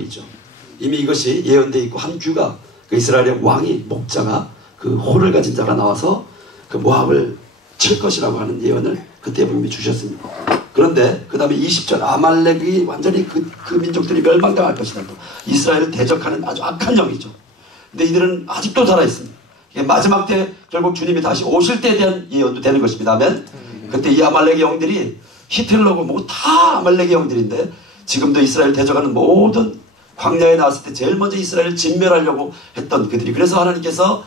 이죠. 이미 이것이 예언되어 있고 한 규가 그 이스라엘의 왕이 목자가 그 호를 가진 자가 나와서 그 모압을 칠 것이라고 하는 예언을 그때 분명히 주셨습니다. 그런데 그 다음에 20절 아말렉이 완전히 그 민족들이 멸망당할 것이다. 또 이스라엘을 대적하는 아주 악한 영이죠. 근데 이들은 아직도 살아있습니다. 마지막 때 결국 주님이 다시 오실 때에 대한 예언도 되는 것입니다. 아멘. 그때 이 아말렉의 영들이 히틀러고 뭐 다 아말렉의 영들인데 지금도 이스라엘 대적하는 모든 광야에 나왔을 때 제일 먼저 이스라엘을 진멸하려고 했던 그들이, 그래서 하나님께서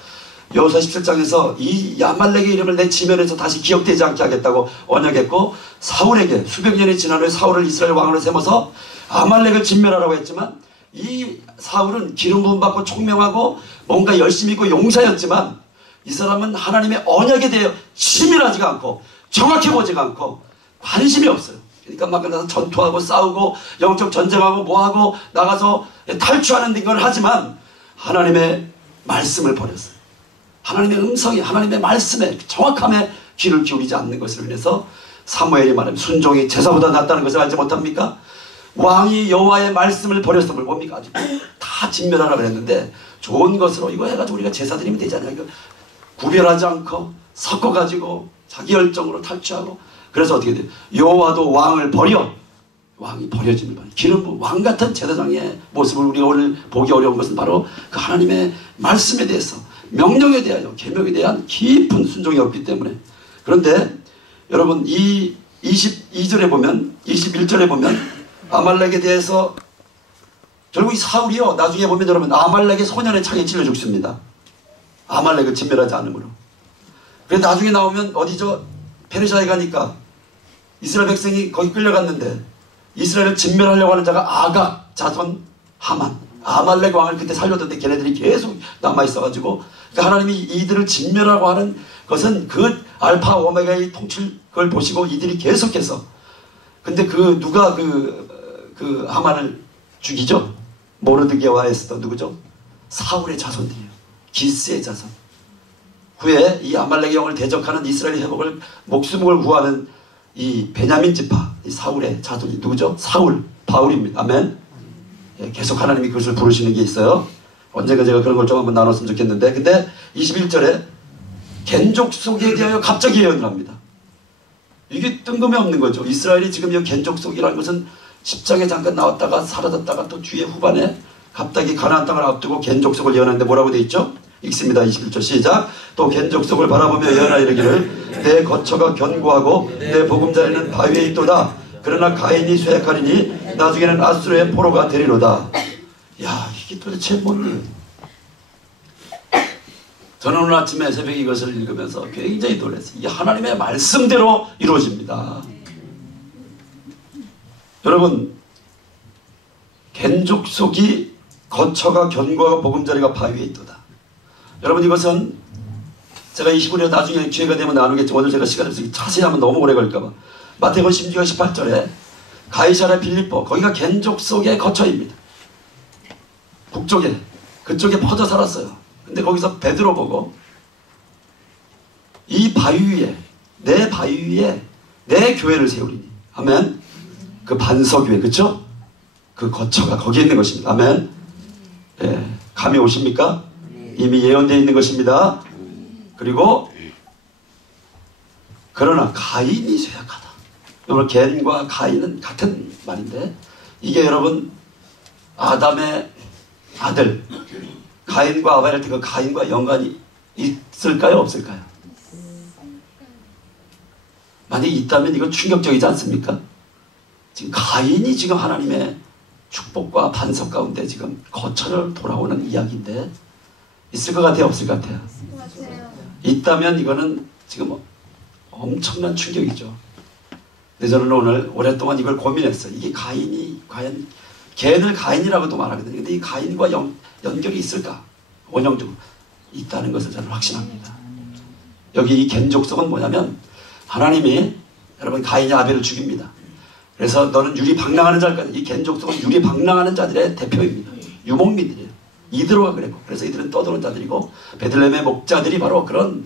여호수아 17장에서 이 아말렉의 이름을 내 지면에서 다시 기억되지 않게 하겠다고 언약했고, 사울에게 수백 년이 지난 후에 사울을 이스라엘 왕으로 세워서 아말렉을 진멸하라고 했지만, 이 사울은 기름 부음 받고 총명하고 뭔가 열심히 있고 용사였지만 이 사람은 하나님의 언약에 대해 치밀하지가 않고 정확히 보지가 않고 관심이 없어요. 그러니까 막 나가서 전투하고 싸우고 영적 전쟁하고 뭐하고 나가서 탈취하는 걸 하지만 하나님의 말씀을 버렸어요. 하나님의 음성이, 하나님의 말씀에 정확함에 귀를 기울이지 않는 것을 인해서 사무엘이 말하면 순종이 제사보다 낫다는 것을 알지 못합니까? 왕이 여호와의 말씀을 버렸음을 뭡니까? 아주 다 진멸하라고 했는데 좋은 것으로 이거 해가지고 우리가 제사 드리면 되잖아요. 이거 구별하지 않고 섞어가지고 자기 열정으로 탈취하고, 그래서 어떻게 돼요? 여호와도 왕을 버려, 왕이 버려짐을 받는 기름 왕 같은 제사장의 모습을 우리가 오늘 보기 어려운 것은 바로 그 하나님의 말씀에 대해서, 명령에 대하여, 계명에 대한 깊은 순종이 없기 때문에. 그런데 여러분 이 22절에 보면, 21절에 보면 아말렉에 대해서 결국 이 사울이요, 나중에 보면 여러분 아말렉의 소년의 창에 찔려 죽습니다. 아말렉을 진멸하지 않으므로. 그래서 나중에 나오면 어디죠? 페르시아에 가니까 이스라엘 백성이 거기 끌려갔는데 이스라엘을 진멸하려고 하는 자가 아각 자손 하만, 아말렉 왕을 그때 살려뒀는데 걔네들이 계속 남아있어가지고, 그러니까 하나님이 이들을 진멸하고 하는 것은 그 알파 오메가의 통칠 그걸 보시고 이들이 계속해서, 근데 그 누가 그 하만을 죽이죠? 모르드게와 에스더 누구죠? 사울의 자손들이에요. 기스의 자손. 후에 이 아말렉의 영을 대적하는 이스라엘의 회복을 목숨을 구하는 이 베냐민 지파, 이 사울의 자손이 누구죠? 사울, 바울입니다. 아멘. 예, 계속 하나님이 그것을 부르시는 게 있어요. 언젠가 제가 그런 걸 좀 한번 나눴으면 좋겠는데, 근데 21절에 겐족 속에 대하여 갑자기 예언을 합니다. 이게 뜬금이 없는 거죠. 이스라엘이 지금 이 겐족 속이라는 것은 10장에 잠깐 나왔다가 사라졌다가 또 뒤에 후반에 갑자기 가나안 땅을 앞두고 겐족 속을 예언하는데 뭐라고 돼 있죠? 읽습니다. 21절 시작. 또 겐족 속을 바라보며 예언하 이르기를 내 거처가 견고하고 내 보금자리는 바위에 있도다. 그러나 가인이 쇠약하리니 나중에는 아수르의 포로가 되리로다. 야, 이게 도대체 뭔지. 저는 오늘 아침에 새벽에 이것을 읽으면서 굉장히 놀랐어요. 이게 하나님의 말씀대로 이루어집니다. 여러분, 겐족 속이 거처가 견고하고 보금자리가 바위에 있도다. 여러분, 이것은 제가 20분에 나중에 기회가 되면 나누겠지만 오늘 제가 시간이 없으니 자세히 하면 너무 오래 걸릴까봐. 마태복음 16장 18절에 가이사랴 빌립보, 거기가 겐족 속의 거처입니다. 북쪽에, 그쪽에 퍼져 살았어요. 근데 거기서 베드로 보고 이 바위 위에, 내 바위 위에 내 교회를 세우리니. 아멘. 그 반석위에, 그쵸? 그 거처가 거기에 있는 것입니다. 아멘. 예, 감이 오십니까? 이미 예언되어 있는 것입니다. 그리고 그러나 가인이 쇠약하다. 여러분, 겐과 가인은 같은 말인데, 이게 여러분 아담의 아들 가인과 아벨 할 때 그 가인과 연관이 있을까요, 없을까요? 만약에 있다면 이거 충격적이지 않습니까? 지금 가인이 지금 하나님의 축복과 반석 가운데 지금 거처를 돌아오는 이야기인데, 있을 것 같아요, 없을 것 같아요? 있다면 이거는 지금 엄청난 충격이죠. 근데 저는 오늘 오랫동안 이걸 고민했어요. 이게 가인이 과연, 겐을 가인이라고도 말하거든요. 근데 이 가인과 연결이 있을까? 원형적으로 있다는 것을 저는 확신합니다. 여기 이 겐족속은 뭐냐면, 하나님이 여러분 가인이 아벨을 죽입니다. 그래서 너는 유리방랑하는 자일까? 이 겐족속은 유리방랑하는 자들의 대표입니다. 유목민들이에요. 이드로가 그랬고, 그래서 이들은 떠도는 자들이고, 베들레헴의 목자들이 바로 그런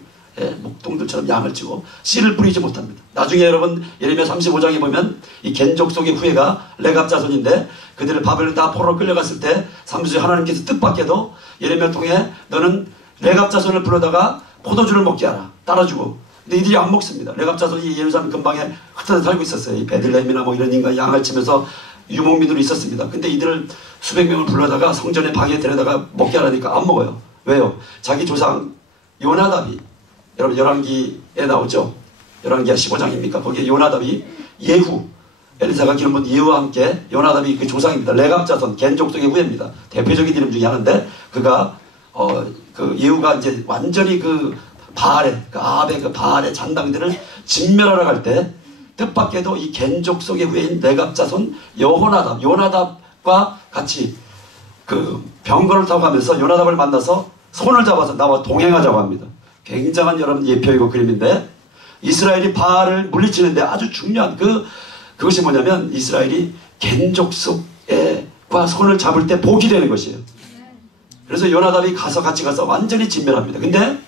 목동들처럼 양을 치고 씨를 뿌리지 못합니다. 나중에 여러분 예레미야 35장에 보면 이 겐족 속의 후예가 레갑 자손인데 그들을 바벨론 다 포로로 끌려갔을 때 3주 하나님께서 뜻밖에도 예레미야를 통해 너는 레갑 자손을 불러다가 포도주를 먹게 하라. 따라주고. 근데 이들이 안 먹습니다. 레갑 자손이 예루살렘 근방에 흩어져 살고 있었어요. 이 베들레헴이나 뭐 이런 인간 양을 치면서 유목민으로 있었습니다. 근데 이들을 수백 명을 불러다가 성전의 방에 데려다가 먹게 하라니까 안 먹어요. 왜요? 자기 조상 요나답이, 여러분 열왕기에 나오죠? 열왕기가 15장입니까? 거기에 요나답이 예후, 엘리사가 기름 부은 예후와 함께 요나답이 그 조상입니다. 레갑 자손, 겐족 속의 후예입니다. 대표적인 이름 중에 하나인데 그가 그 예후가 이제 완전히 그 바알의 그 아합의 그 바알의 잔당들을 진멸하러 갈 때 뜻밖에도 이 겐족 속의 후예인 레갑 자손 요나답과 같이 그 병거를 타고 가면서 요나답을 만나서 손을 잡아서 나와 동행하자고 합니다. 굉장한 여러분 예표이고 그림인데 이스라엘이 바알을 물리치는데 아주 중요한 그것이 뭐냐면 이스라엘이 겐족 속과 손을 잡을 때 복이 되는 것이에요. 그래서 요나답이 같이 가서 완전히 진멸합니다. 근데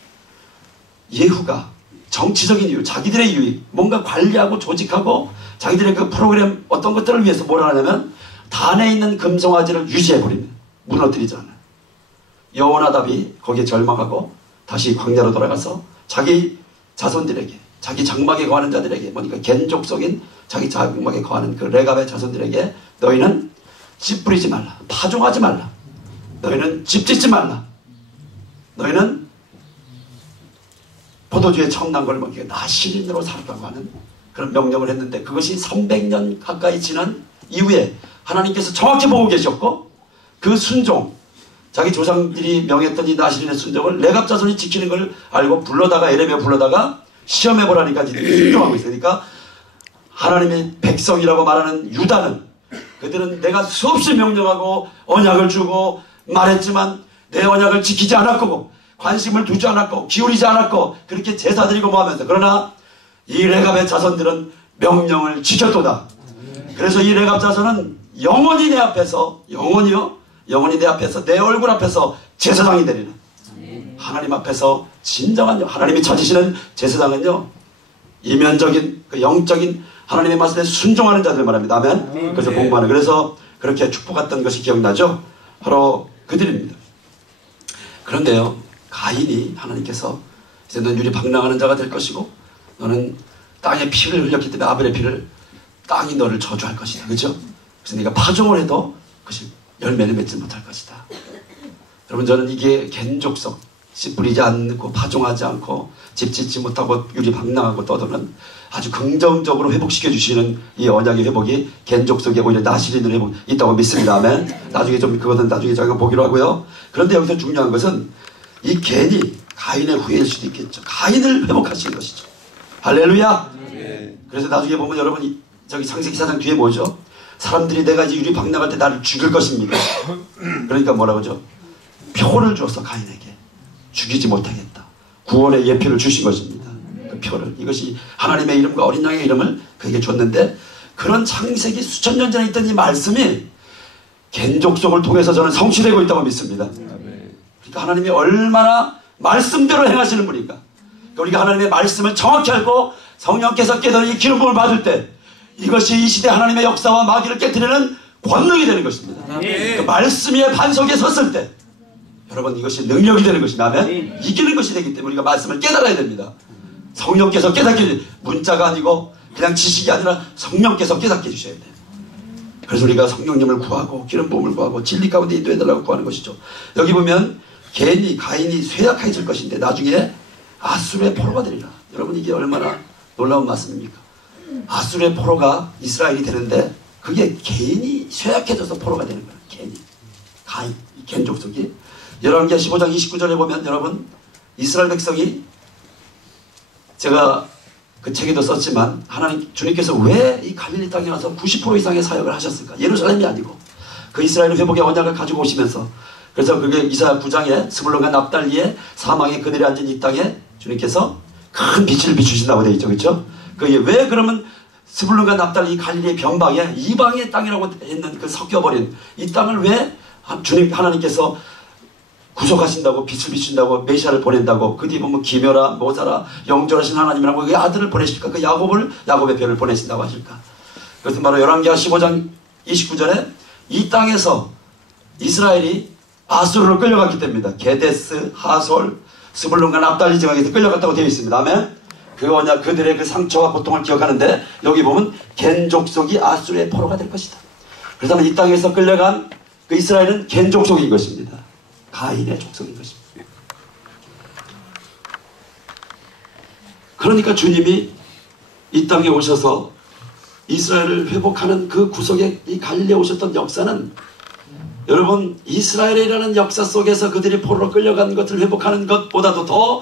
예후가 정치적인 이유, 자기들의 유익, 뭔가 관리하고 조직하고 자기들의 그 프로그램 어떤 것들을 위해서 뭐라 하냐면 단에 있는 금송아지를 유지해버립니다. 무너뜨리지 않아요. 요나답이 거기에 절망하고 다시 광야로 돌아가서 자기 자손들에게, 자기 장막에 거하는 자들에게, 뭐니까 겐족 속인 자기 장막에 거하는 그 레갑의 자손들에게 너희는 씨 뿌리지 말라. 파종하지 말라. 너희는 집 짓지 말라. 너희는 포도주에 청난 걸 먹이고 나시린으로 살라고 하는 그런 명령을 했는데 그것이 300년 가까이 지난 이후에 하나님께서 정확히 보고 계셨고 그 순종, 자기 조상들이 명했던 이 나시린의 순종을 레갑 자손이 지키는 걸 알고 예레미야 불러다가 시험해보라니까 순종하고 있어요. 그러니까 하나님의 백성이라고 말하는 유다는 그들은 내가 수없이 명령하고 언약을 주고 말했지만 내 언약을 지키지 않았고 관심을 두지 않았고 기울이지 않았고 그렇게 제사드리고 뭐하면서 그러나 이 레갑의 자손들은 명령을 지켰도다. 그래서 이 레갑 자손은 영원히 내 앞에서 영원히 내 앞에서 내 얼굴 앞에서 제사장이 되리는 하나님 앞에서 진정한 하나님이 찾으시는 제사장은요 이면적인 그 영적인 하나님의 말씀에 순종하는 자들 말합니다. 아멘. 그래서 공부하는 그래서 그렇게 축복했던 것이 기억나죠? 바로 그들입니다. 그런데요 가인이 하나님께서 이제 넌 유리방랑하는 자가 될 것이고 너는 땅에 피를 흘렸기 때문에 아벨의 피를 땅이 너를 저주할 것이다. 그렇죠? 그래서 네가 파종을 해도 그것이 열매를 맺지 못할 것이다. 여러분 저는 이게 겐족성 씨 뿌리지 않고 파종하지 않고 집 짓지 못하고 유리방랑하고 떠도는 아주 긍정적으로 회복시켜 주시는 이 언약의 회복이 겐족 속에 오히려 나시린으로 회복 있다고 믿습니다. 아멘. 나중에 좀 그것은 나중에 저희가 보기로 하고요. 그런데 여기서 중요한 것은 이 겐이 가인의 후예일 수도 있겠죠. 가인을 회복하시는 것이죠. 할렐루야. 그래서 나중에 보면 여러분 저기 창세기 4장 뒤에 뭐죠? 사람들이 내가 이제 유리방랑할 때 나를 죽일 것입니다. 그러니까 뭐라고 하죠? 표를 주어서 가인에게 죽이지 못하겠다. 구원의 예표를 주신 것입니다. 그 표를. 이것이 하나님의 이름과 어린 양의 이름을 그에게 줬는데 그런 창세기 수천 년 전에 있던 이 말씀이 겐족속을 통해서 저는 성취되고 있다고 믿습니다. 그러니까 하나님이 얼마나 말씀대로 행하시는 분인가. 우리가 하나님의 말씀을 정확히 알고 성령께서 깨달은 이 기름 부음을 받을 때 이것이 이 시대 하나님의 역사와 마귀를 깨트리는 권능이 되는 것입니다. 그 말씀의 반석에 섰을 때 여러분 이것이 능력이 되는 것입니다. 아멘. 이기는 것이 되기 때문에 우리가 말씀을 깨달아야 됩니다. 성령께서 깨닫게 문자가 아니고 그냥 지식이 아니라 성령께서 깨닫게 해주셔야 돼요. 그래서 우리가 성령님을 구하고 기름 부음을 구하고 진리 가운데 인도해달라고 구하는 것이죠. 여기 보면 가인이 쇠약해질 것인데 나중에 아수르의 포로가 되리라. 여러분 이게 얼마나 놀라운 말씀입니까? 아수르의 포로가 이스라엘이 되는데 그게 개인이 쇠약해져서 포로가 되는 거예요. 가인, 겐족 속이 열왕기하 15장 29절에 보면 여러분 이스라엘 백성이 제가 그 책에도 썼지만 주님께서 왜 이 갈릴리 땅에 와서 90% 이상의 사역을 하셨을까? 예루살렘이 아니고 그 이스라엘 회복의 언약을 가지고 오시면서 그래서 그게 이사야 9장에 스불론과 납달리의 사망의 그늘에 앉은 이 땅에 주님께서 큰 빛을 비추신다고 되어 있죠. 그렇죠? 그게 왜 그러면 스불론과 납달리 이 갈릴리의 변방에 이방의 땅이라고 했는 그 섞여버린 이 땅을 왜 하나님께서 구속하신다고, 빛을 비춘다고, 메시아를 보낸다고, 그 뒤에 보면 기묘라 모사라 영존하신 하나님이라고 그 아들을 보내실까? 그 야곱의 별을 보내신다고 하실까? 그것은 바로 열왕기하 15장 29절에 이 땅에서 이스라엘이 아수르로 끌려갔기 때문입니다. 게데스, 하솔, 스불론과 납달리 지방에서 끌려갔다고 되어 있습니다. 아멘. 그들의 그 상처와 고통을 기억하는데 여기 보면 겐 족속이 아수르의 포로가 될 것이다. 그래서 이 땅에서 끌려간 그 이스라엘은 겐 족속인 것입니다. 가인의 족속인 것입니다. 그러니까 주님이 이 땅에 오셔서 이스라엘을 회복하는 그 구속의 이 갈릴리에 오셨던 역사는 여러분 이스라엘이라는 역사 속에서 그들이 포로로 끌려간 것을 회복하는 것보다도 더